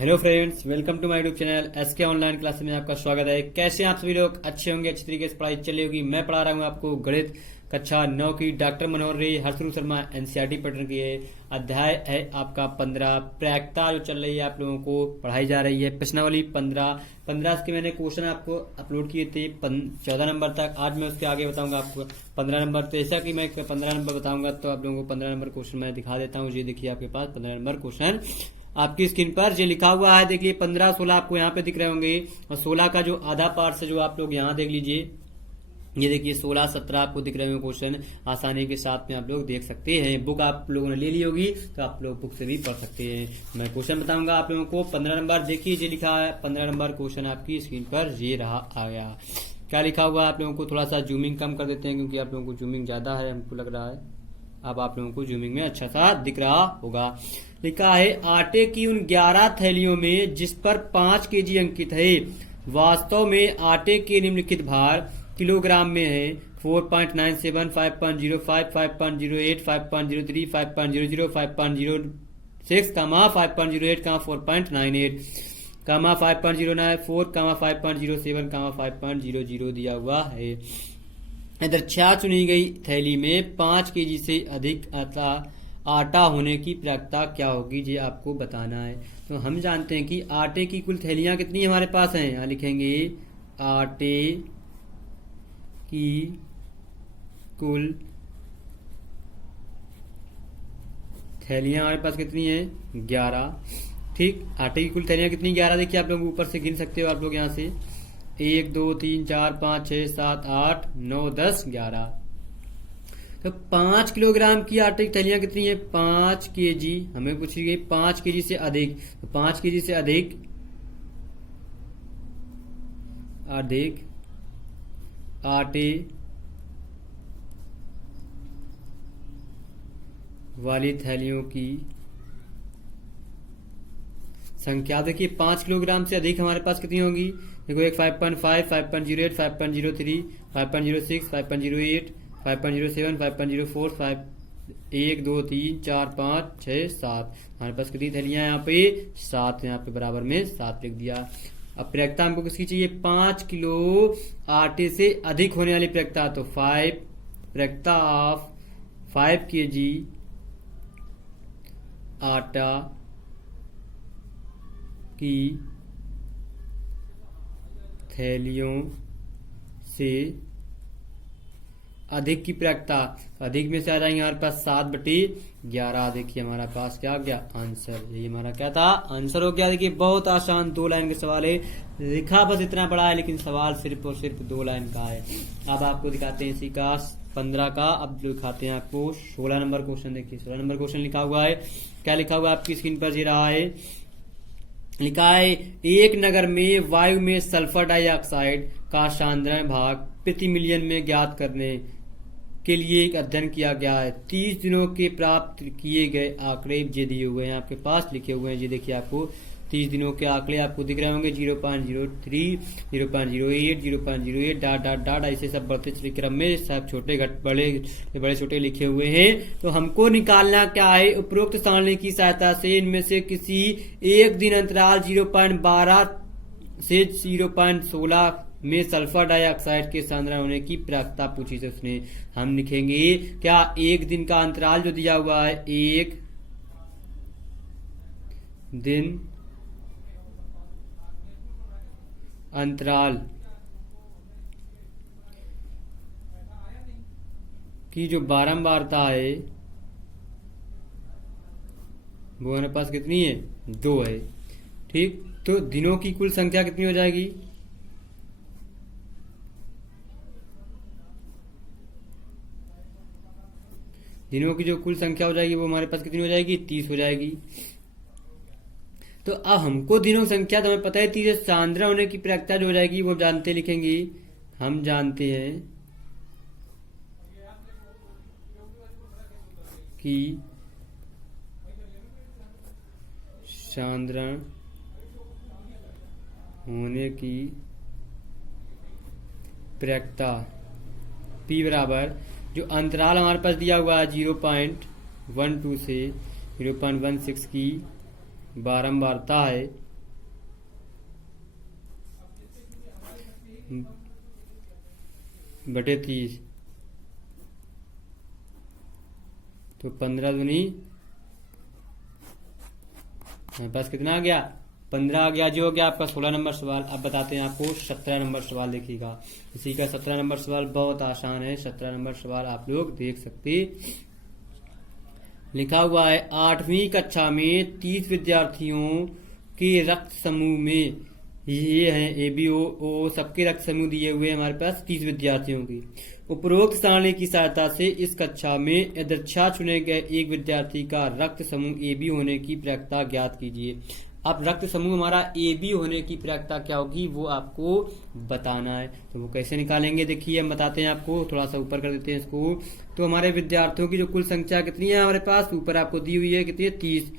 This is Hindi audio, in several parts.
Hello friends, welcome to my YouTube channel SK online class में आपका स्वागत है। कैसे हैं आप सभी लोग? अच्छे होंगे, अच्छी तरीके से पढ़ाई चली होगी। मैं पढ़ा रहा हूँ आपको गणित कक्षा 9 की डॉक्टर मनोहर रे हरसुरु शर्मा एनसीईआरटी पैटर्न की है। अध्याय है आपका 15। प्रायिकता जो चल रही है आप लोगों को पढ़ाई जा रही है। प्रश्नावली 15 के मैंने क्वेश्चन आपको अपलोड किए थे 14 नंबर तक। आज मैं उसके आगे बताऊंगा आपको 15 नंबर। तो ऐसा कि मैं 15 नंबर बताऊंगा तो आप लोगों को 15 नंबर क्वेश्चन मैं दिखा देता हूँ। ये देखिए आपके पास 15 नंबर क्वेश्चन आपकी स्क्रीन पर जो लिखा हुआ है, देखिए 15 16 आपको यहाँ पे दिख रहे होंगे और 16 का जो आधा पार्ट से जो आप लोग यहाँ देख लीजिए, ये देखिए 16 17 आपको दिख रहे होंगे क्वेश्चन। आसानी के साथ में आप लोग देख सकते हैं। बुक आप लोगों ने ले ली होगी तो आप लोग बुक से भी पढ़ सकते हैं। मैं क्वेश्चन बताऊंगा आप लोगों को 15 नंबर। देखिए जो लिखा है 15 नंबर क्वेश्चन आपकी स्क्रीन पर ये रहा आ गया। क्या लिखा हुआ है आप लोगों को थोड़ा सा जूमिंग कम कर देते हैं क्योंकि आप लोगों को जूमिंग ज्यादा है हमको लग रहा है। अब आप लोगों को जूमिंग में अच्छा सा दिख रहा होगा। लिखा है आटे की उन 11 थैलियों में जिस पर 5 केजी अंकित है, वास्तव में आटे के निम्नलिखित भार किलोग्राम में है। 4.97, 5.05, 5.08, 5.03, 5.00, 5.06, 5.08, 4.98, 5.09, 4, 5.07, 5.00 दिया हुआ है। इधर 6 चुनी गई थैली में 5 केजी से अधिक आटा होने की प्रायिकता क्या होगी, ये आपको बताना है। तो हम जानते हैं कि आटे की कुल थैलियां कितनी हमारे पास हैं। यहाँ लिखेंगे आटे की कुल थैलियां हमारे पास कितनी है 11। ठीक, आटे की कुल थैलियां कितनी 11। देखिए आप लोग ऊपर से गिन सकते हो आप लोग यहाँ से 1 2 3 4 5 6 7 8 9 10 11। तो 5 किलोग्राम की आटे की थैलियां कितनी है 5 केजी। हमें पूछी गई 5 केजी से अधिक, तो 5 केजी से अधिक आटे वाली थैलियों की संख्या। देखिए 5 किलोग्राम से अधिक हमारे पास कितनी होगी। देखो एक 5.5, 5.08, 5.03, 5.06, 5.08, 5.07, 5.04, 5 1 2 3 4 5 6 7 हमारे पास कितनी थैलियां यहाँ पे 7। यहाँ पे बराबर में 7 लिख दिया। अब प्रायिकता हमको किसकी चाहिए 5 किलो आटे से अधिक होने वाली प्रायिकता। तो 5 प्रायिकता ऑफ 5 केजी आटा की थैलियों से अधिक की प्रायिकता। अधिक में से आ जाएंगे हमारे पास 7/11। देखिए हमारा पास क्या आ गया आंसर। यही हमारा क्या था आंसर हो गया। देखिए बहुत आसान 2 लाइन के सवाल है। लिखा बस इतना बड़ा है लेकिन सवाल सिर्फ और सिर्फ 2 लाइन का है। अब आपको दिखाते हैं इसी का 15 का। अब दिखाते हैं आपको 16 नंबर क्वेश्चन। देखिए 16 नंबर क्वेश्चन लिखा हुआ है। क्या लिखा हुआ है आपकी स्क्रीन पर जी रहा है। लिखा है एक नगर में वायु में सल्फर डाइऑक्साइड का सांद्रण भाग प्रति मिलियन में ज्ञात करने के लिए एक अध्ययन किया गया है। 30 दिनों के प्राप्त किए गए आंकड़े ये दिए हुए हैं आपके पास लिखे हुए हैं। ये देखिए आपको 30 दिनों के आंकड़े आपको दिख रहे होंगे 0.03, 0.08, 0.08 डॉट डॉट डॉट ऐसे सब बढ़ते चले क्रम में सब छोटे बड़े छोटे लिखे हुए हैं। तो हमको निकालना क्या है उपरोक्त सारणी की सहायता से इनमें से किसी एक दिन अंतराल 0.12 से 0.16 में सल्फर डाइऑक्साइड के सांद्रण होने की प्रायिकता पूछी से उसने। हम लिखेंगे क्या एक दिन का अंतराल जो दिया हुआ है, एक दिन अंतराल की जो बारंबारता है वो हमारे पास कितनी है 2 है। ठीक, तो दिनों की कुल संख्या कितनी हो जाएगी दिनों की जो कुल संख्या हो जाएगी वो हमारे पास कितनी हो जाएगी 30 हो जाएगी। तो अब हमको दिनों की संख्या तो हमें पता है 30 सांद्रण होने की प्रायिकता जो हो जाएगी वो जानते लिखेंगे। हम जानते हैं कि सांद्रण होने की प्रायिकता P बराबर जो अंतराल हमारे पास दिया हुआ है 0.12 से 0.16 की बारंबारता है बटे 30, तो 15 दूनी हमारे पास कितना आ गया, 15 आ गया, जो हो गया आपका 16 नंबर सवाल। अब बताते हैं आपको 17 नंबर सवाल, देखिएगा इसी का 17 नंबर सवाल बहुत आसान है। 17 नंबर सवाल आप लोग देख सकते, लिखा हुआ है 8वीं कक्षा में 30 विद्यार्थियों के रक्त समूह में, ये है ABO सबके रक्त समूह दिए हुए हमारे पास 30 विद्यार्थियों की। उपरोक्त सारणी की सहायता से इस कक्षा में यदृच्छा चुने गए एक विद्यार्थी का रक्त समूह AB होने की प्रायिकता ज्ञात कीजिए। अब रक्त समूह हमारा AB होने की प्रायिकता क्या होगी वो आपको बताना है। तो वो कैसे निकालेंगे, देखिए हम बताते हैं आपको, थोड़ा सा ऊपर कर देते हैं इसको। तो हमारे विद्यार्थियों की जो कुल संख्या कितनी है हमारे पास, ऊपर आपको दी हुई है कितनी है, 30।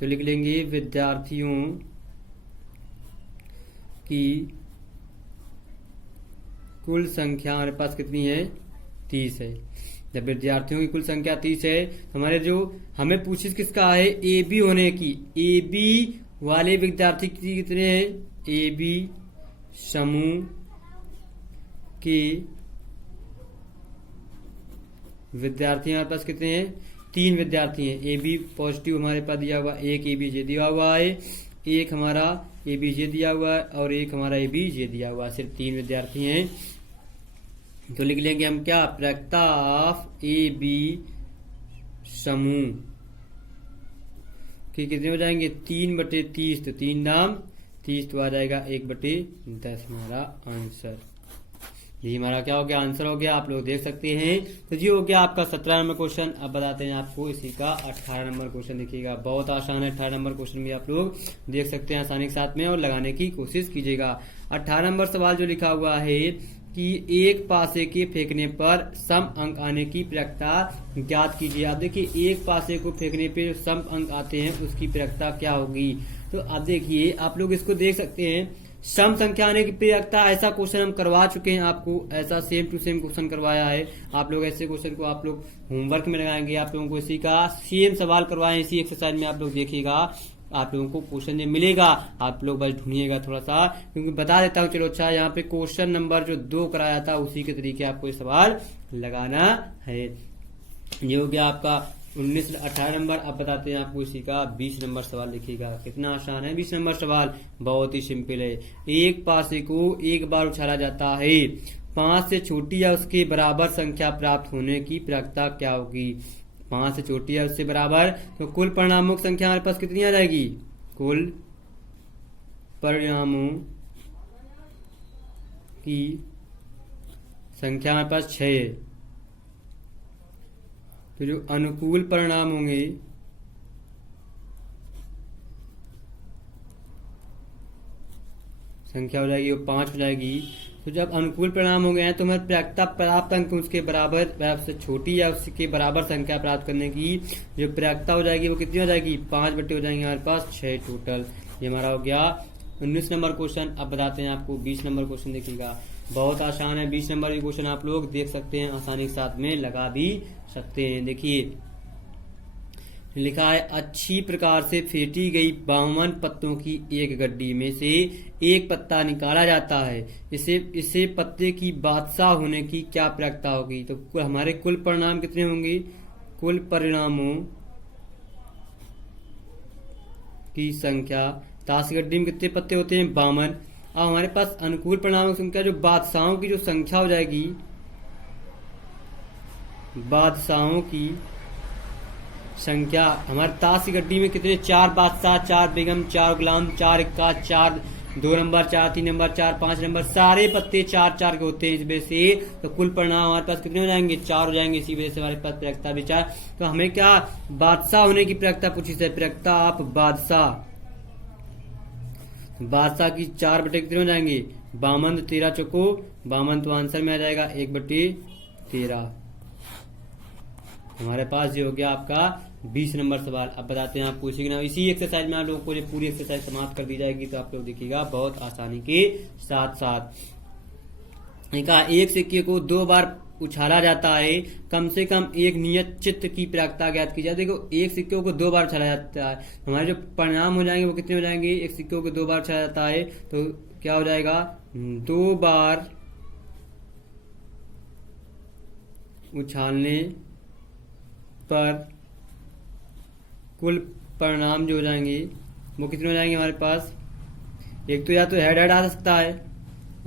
तो लिख लेंगे विद्यार्थियों की कुल संख्या हमारे पास कितनी है, 30 है। जब विद्यार्थियों की कुल संख्या 30 है, हमारे जो हमें पूछिस किसका है, AB होने की, AB वाले विद्यार्थी कितने हैं, AB समूह के विद्यार्थी हमारे पास कितने हैं, 3 विद्यार्थी हैं। AB पॉजिटिव हमारे पास दिया हुआ, एक ABJ दिया हुआ है, एक हमारा ABJ दिया हुआ है और एक हमारा ABJ दिया हुआ है, सिर्फ 3 विद्यार्थी हैं। तो लिख लेंगे हम क्या, प्रायिकता ऑफ AB समूह कि कितने हो जाएंगे, 3/30, तो 3 नाम 30, तो आ जाएगा 1/10 हमारा आंसर। ये हमारा क्या हो गया, आंसर हो गया, आप लोग देख सकते हैं। तो ये हो गया आपका 17 नंबर क्वेश्चन। अब बताते हैं आपको इसी का 18 नंबर क्वेश्चन, देखिएगा बहुत आसान है। 18 नंबर क्वेश्चन भी आप लोग देख सकते हैं आसानी के साथ में, और लगाने की कोशिश कीजिएगा। 18 नंबर सवाल जो लिखा हुआ है कि एक पासे के फेंकने पर सम अंक आने की प्रायिकता ज्ञात कीजिए। अब देखिए एक पासे को फेंकने पे सम अंक आते हैं, उसकी प्रायिकता क्या होगी। तो अब देखिए आप लोग इसको देख सकते हैं, सम संख्या आने की प्रायिकता, ऐसा क्वेश्चन हम करवा चुके हैं आपको, ऐसा सेम टू सेम क्वेश्चन करवाया है। आप लोग ऐसे क्वेश्चन को आप लोग होमवर्क में लगाएंगे, आप लोगों को इसी का सेम सवाल करवाए, इसी एक्सरसाइज में आप लोग देखिएगा, आप लोगों को क्वेश्चन मिलेगा, आप लोग बस ढूंढिएगा थोड़ा सा, क्योंकि बता देता हूँ। चलो अच्छा, यहाँ पे क्वेश्चन नंबर जो 2 कराया था उसी के तरीके आपको ये सवाल लगाना है। ये हो गया आपका 18 नंबर। अब बताते हैं आपको इसी का 20 नंबर सवाल, देखिएगा कितना आसान है। 20 नंबर सवाल बहुत ही सिंपल है। एक पासे को एक बार उछाला जाता है, 5 से छोटी या उसके बराबर संख्या प्राप्त होने की प्रायिकता क्या होगी। 5 से छोटी या उससे बराबर, तो कुल परिणामों की संख्या हमारे पास कितनी आ जाएगी, कुल परिणामों की संख्या हमारे पास 6 है। तो जो अनुकूल परिणाम होंगे संख्या हो जाएगी वो 5 हो जाएगी। तो जब अनुकूल परिणाम हो गए हैं तो हमारे प्रायिकता प्राप्त अंक उसके बराबर से छोटी या उसके बराबर संख्या प्राप्त करने की जो प्रायिकता हो जाएगी वो कितनी हो जाएगी, 5 बटे हो जाएंगे हमारे पास 6 टोटल। ये हमारा हो गया 19 नंबर क्वेश्चन। अब बताते हैं आपको 20 नंबर क्वेश्चन, देखिएगा बहुत आसान है। 20 नंबर ये क्वेश्चन आप लोग देख सकते हैं, आसानी के साथ में लगा भी सकते हैं। देखिए लिखा है, अच्छी प्रकार से फेंटी गई 52 पत्तों की एक गड्डी में से एक पत्ता निकाला जाता है, इसे पत्ते की बादशाह होने की क्या प्रायिकता होगी। तो हमारे कुल परिणाम कितने होंगे, कुल परिणामों की संख्या, ताश गड्डी में कितने पत्ते होते हैं, 52। अब हमारे पास अनुकूल परिणामों की संख्या, जो बादशाहों की जो संख्या हो जाएगी, बादशाहों की संख्या हमारे ताश की गड्डी में कितने, 4 बादशाह, 4 बेगम, 4 गुलाम, 4 इक्का, 4 2 नंबर, 4 3 नंबर, 4 5 नंबर, सारे पत्ते 4 के होते हैं। इस वजह से तो कुल परिणाम हमारे पास कितने हो जाएंगे, 4 हो जाएंगे। इसी वजह से हमारे पास प्रायिकता भी 4। तो हमें क्या बादशाह होने की प्रायिकता पूछी है, प्रायिकता आप बादशाह, बादशाह की 4 बटे कितने हो जाएंगे, 52, 13 चौको 52, तो आंसर में आ जाएगा 1/13। हमारे पास ये हो गया आपका 20 नंबर सवाल। अब बताते हैं आपको इसी एक्सरसाइज में आप लोगों को पूरी एक्सरसाइज समाप्त कर दी जाएगी, तो आप लोग देखिएगा बहुत आसानी के साथ साथ। एक सिक्के को 2 बार उछाला जाता है कम से कम एक नियत चित्त की प्रायिकता ज्ञात की जाए। देखो एक सिक्के को 2 बार उछाला जाता है, हमारे जो परिणाम हो जाएंगे वो कितने हो जाएंगे, एक सिक्के को 2 बार उछाला जाता है तो क्या हो जाएगा, 2 बार उछालने पर कुल परिणाम जो हो जाएंगे वो कितने हो जाएंगे हमारे पास, एक तो या तो हेड हेड आ सकता है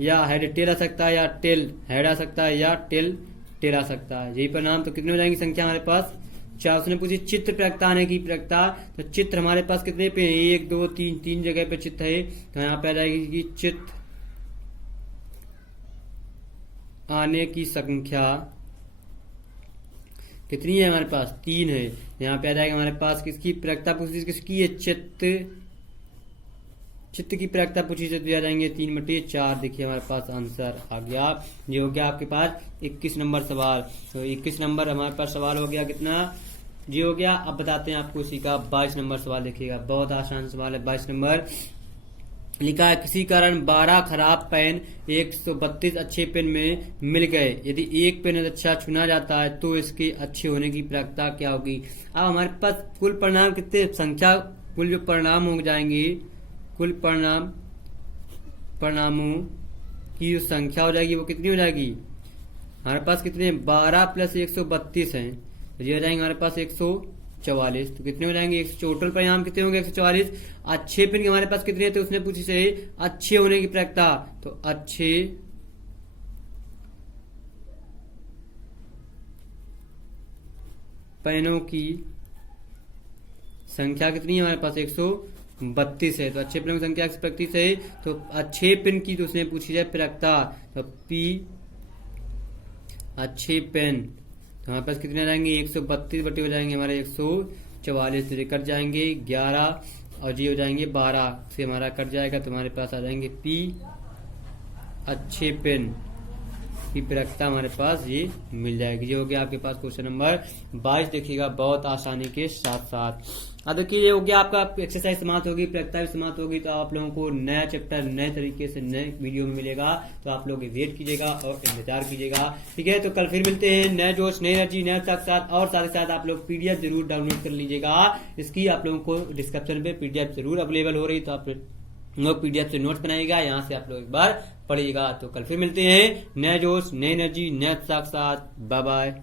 या हेड टेल आ सकता है या टेल हेड आ सकता है या टेल टेल आ सकता है, यही परिणाम। तो कितने हो जाएंगी संख्या हमारे पास 4। उसने पूछी चित्र प्रायिकता आने की प्रायिकता, तो चित्र हमारे पास कितने पे, 1 2 3 3 जगह पे चित्र है, तो यहाँ पे आ जाएगी कि चित्र आने की संख्या कितनी है हमारे पास, 3 है। यहाँ पे आ जाएगा हमारे पास किसकी प्रायिकता पूछी, किसकी है, चित्त की प्रायिकता पूछी से दिया जाएंगे 3/4। देखिए हमारे पास आंसर आ गया। ये हो गया आपके पास 21 नंबर सवाल। तो 21 नंबर हमारे पास सवाल हो गया कितना, ये हो गया। अब बताते हैं आपको इसी का 22 नंबर सवाल। देखिएगा बहुत आसान सवाल है। 22 नंबर लिखा है किसी कारण 12 खराब पेन 132 अच्छे पेन में मिल गए, यदि एक पेन अच्छा चुना जाता है तो इसके अच्छे होने की प्रायिकता क्या होगी। अब हमारे पास कुल परिणाम कितने, संख्या कुल जो परिणाम हो जाएंगे, कुल परिणामों की जो संख्या हो जाएगी वो कितनी हो जाएगी, हमारे पास कितने 12 + 132 है, तो ये हो जाएंगे हमारे पास 144। तो कितने हो जाएंगे, टोटल परिणाम कितने होंगे 144। अच्छे पेन के हमारे पास कितने थे, उसने पूछी से अच्छे होने की प्रायिकता, तो अच्छे पेनों की संख्या कितनी है हमारे पास 132 है। तो अच्छे पेन की संख्या 132 है, तो अच्छे पेन की तो उसने पूछी जाए प्रायिकता, तो P अच्छे पेन, तो हमारे पास कितने आ जाएंगे 132 बटे हो जाएंगे हमारे 144 से कट जाएंगे 11 और जी हो जाएंगे 12 से हमारा कट जाएगा, तो हमारे पास आ जाएंगे P अच्छे पेन की प्रायिकता हमारे पास ये मिल जाएगी। ये हो गया आपके पास क्वेश्चन नंबर 22। देखिएगा बहुत आसानी के साथ साथ। अब देखिए ये हो गया आपका एक्सरसाइज समाप्त होगी, प्रायिकता भी समाप्त होगी। तो आप लोगों को नया चैप्टर नए तरीके से नए वीडियो में मिलेगा, तो आप लोग वेट कीजिएगा और इंतजार कीजिएगा। ठीक है, तो कल फिर मिलते हैं नए जोश नई एनर्जी नए साथ। और साथ ही साथ आप लोग पीडीएफ जरूर डाउनलोड कर लीजिएगा। इसकी आप लोगों को डिस्क्रिप्शन पे पीडीएफ जरूर अवेलेबल हो रही, तो आप लोग पीडीएफ से नोट बनाइएगा, यहाँ से आप लोग एक बार पढ़िएगा। तो कल फिर मिलते हैं नए जोश नई एनर्जी नए साथ। Bye bye.